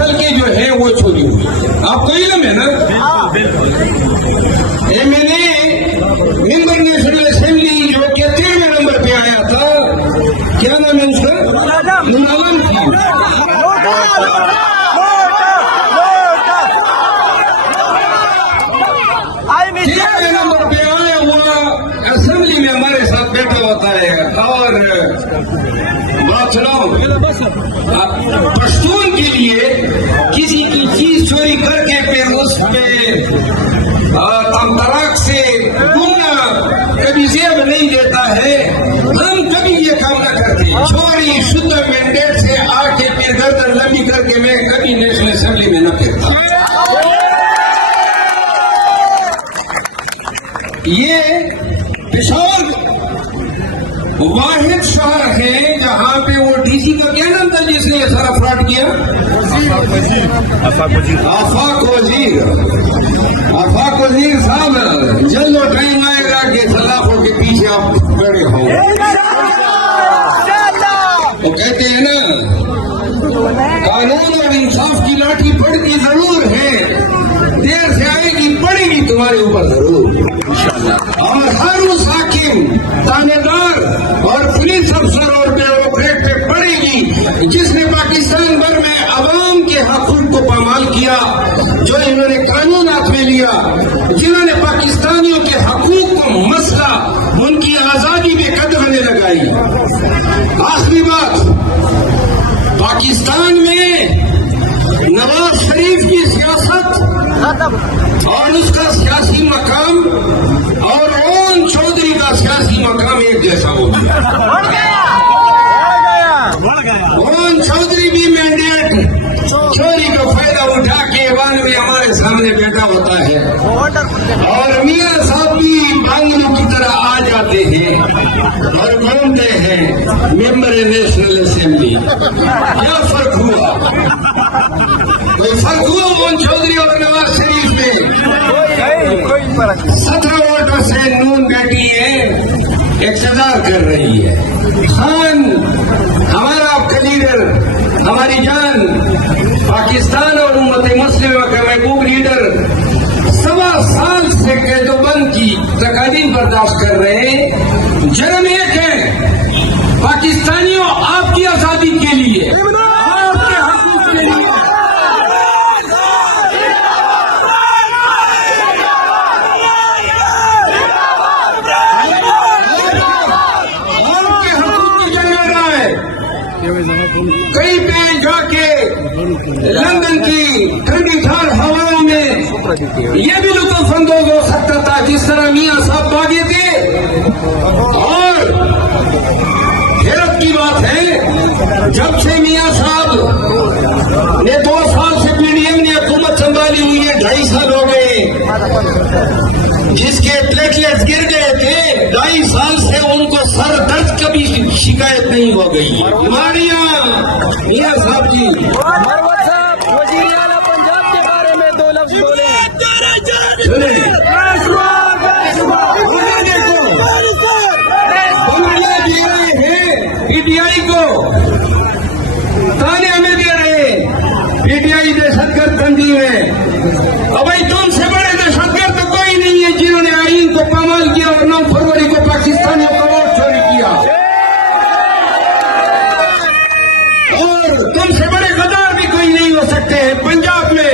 नस्ल के जो है वो छोड़ी हुई। आपको इल्म है ना, ये मैंने मेंबर नेशनल असेंबली जो कि 13वें नंबर पे आया था, क्या नाम है उसका, मुलाजम थी। नंबर पे आया हुआ असेंबली में हमारे साथ बैठा होता है और बात सुनाओ, पश्तून के लिए किसी की चीज चोरी करके फिर उस पे तमतराक से घूमना कभी जेब नहीं देता है। हम कभी ये काम न करते, चोरी शुद्ध मैंडेट से आके फिर गर्दन लंबी करके मैं कभी नेशनल असेंबली में न फिरता। ये पेशावर वाहिद शहर है जहां पे वो डीसी का क्या नाम था जिसने ये सारा फ्रॉड किया, आफाक वजीर साहब। जल्द टाइम आएगा कि सलाखों के पीछे आप खड़े हो। वो कहते हैं ना, कानून और इंसाफ की लाठी पड़ती जरूर है, देर से आएगी पड़ेगी तुम्हारे ऊपर जरूर। और हर उस हाकिम, थानेदार और पुलिस अफसर और ब्यूरोक्रेट पे पड़ेगी जिसने पाकिस्तान भर में अवाम के हकूक को पामाल किया, जो इन्होंने कानून हाथ में लिया, जिन्होंने पाकिस्तानियों के हकूक को मसला, उनकी आजादी में कदम लगाई। आखिरी बात, पाकिस्तान में नवाज शरीफ की सियासत और उसका सियासी मकाम और ओन चौधरी का सियासी मकाम एक जैसा हो गया। ओन चौधरी भी मैंडेट चोरी का फायदा उठा के वन में हमारे सामने बैठा होता है और मियां साहब भी बांगलों की तरह आ जाते हैं और घूमते हैं मेंबर नेशनल असेंबली। क्या फर्क हुआ? कोई फर्क हुआ मोहन चौधरी और नवाज शरीफ में? 17 वोटों से नून बैठी है, इक़्तिदार कर रही है। खान हमारा आपका लीडर, हमारी जान, पाकिस्तान और उम्मत मुस्लिम का महबूब लीडर 1.25 साल से कैदोबंद की तकालीफ बर्दाश्त कर रहे हैं। जन्म एक है, पाकिस्तानियों आपकी आजादी के लिए, आपके हकूक़ के लिए। कहीं पे जाके लंदन की ठंडी ठार हवाओं में ये भी लुत्फ अंदोज हो सकता था जिस तरह मियां साहब भागे थे। और हैरत की बात है, जब से मियां साहब ने 2 साल से पीडीएम ने हुकूमत संभाली हुई है, 2.5 साल हो गए, जिसके प्लेटलेट्स गिर गए थे, 2.5 साल से उनको सर दर्द कभी शिकायत नहीं हो गई। बीमारियां मियां साहब जी, वज़ीर आला पंजाब के बारे में 2 लफ्ज़ बोले। सुने, दे रहे हैं पीटीआई को, ताने हमें दे रहे हैं पीटीआई दहशतगर्द तंजीम है। अब भाई तुमसे बड़े दहशतगर्द तो कोई नहीं है जिन्होंने आईन को पामाल किया और 9 फरवरी को पाकिस्तानियों का वोट चोरी किया। और तुमसे बड़े गद्दार भी कोई नहीं हो सकते हैं। पंजाब में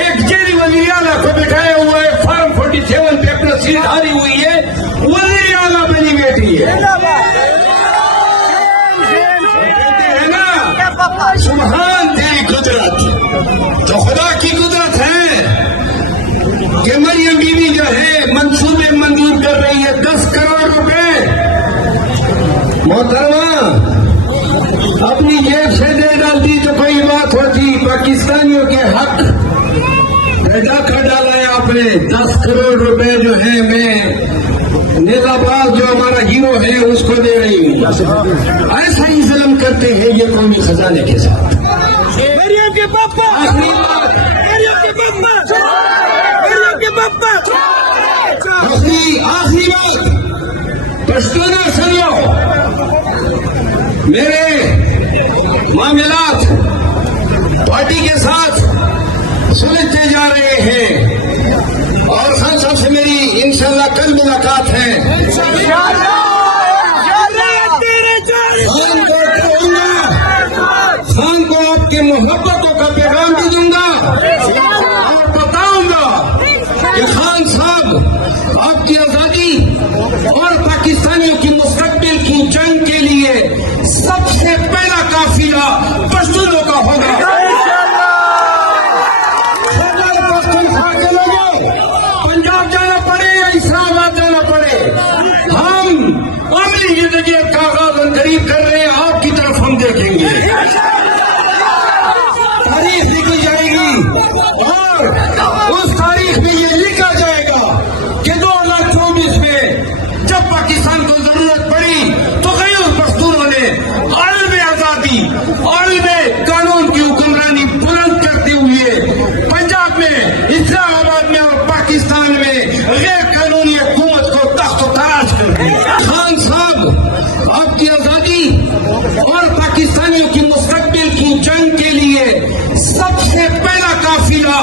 एक जेरी वज़ीर आला को बिठाया हुआ है, फॉर्म 47 पे अपना सीट हारी हुई है, वज़ीर आला बनी बैठी है। है ना, सुभान तेरी कुदरत। तो खुदा की कुदरत है कि मरियम बीवी जो है मंसूबे मंजूर कर रही है 10 करोड़ रुपए। मोहतरमा अपनी जेब से दे डालती तो कोई बात होती, पाकिस्तानियों के हक पैदा कर डाला है आपने। 10 करोड़ रुपए जो है मैं नेताबाज जो हमारा हीरो है उसको दे रही हूँ। ऐसा ही जुल्म करते हैं ये कौमी खजाने के साथ। मरियम के पापा, मरियम के पापा, मरियम के पापा। आखिरी बात, पश्तूना सुन लो, मेरे मामलात पार्टी पाकिस्तानी के साथ सुलझते जा रहे हैं और खान साहब से मेरी इंशाल्लाह कल मुलाकात है। खान को कहूंगा, खान को आपकी मोहब्बतों का पैगाम भी दूंगा और बताऊंगा कि खान साहब आपकी आजादी और पाकिस्तानियों की मुस्तकबिल की जंग के लिए सबसे पहला काफिला पश्तूनों का होगा। खैबर पख्तूनख्वा के लोगों, पंजाब जाना पड़े या इस्लामाबाद जाना पड़े, हम अपनी जिंदगी का आगाज करीब कर रहे हैं, आपकी तरफ हम देखेंगे। तारीख लिखी जाएगी और उस तारीख में ये लिखा जाएगा कि 2024 में जब पाकिस्तान को जरूरत पड़ी तो कई उस पख्तूनों ने आलम आजादी, आलम कानून की हुक्मरानी बुलंद करते हुए पंजाब में, इस्लामाबाद में और पाकिस्तान में गैर कानूनी हुकूमत को तख्त ताज कर दिया। खान साहब आपकी आजादी और पाकिस्तानियों की मुस्तकबिल की जंग के लिए सबसे पहला काफिला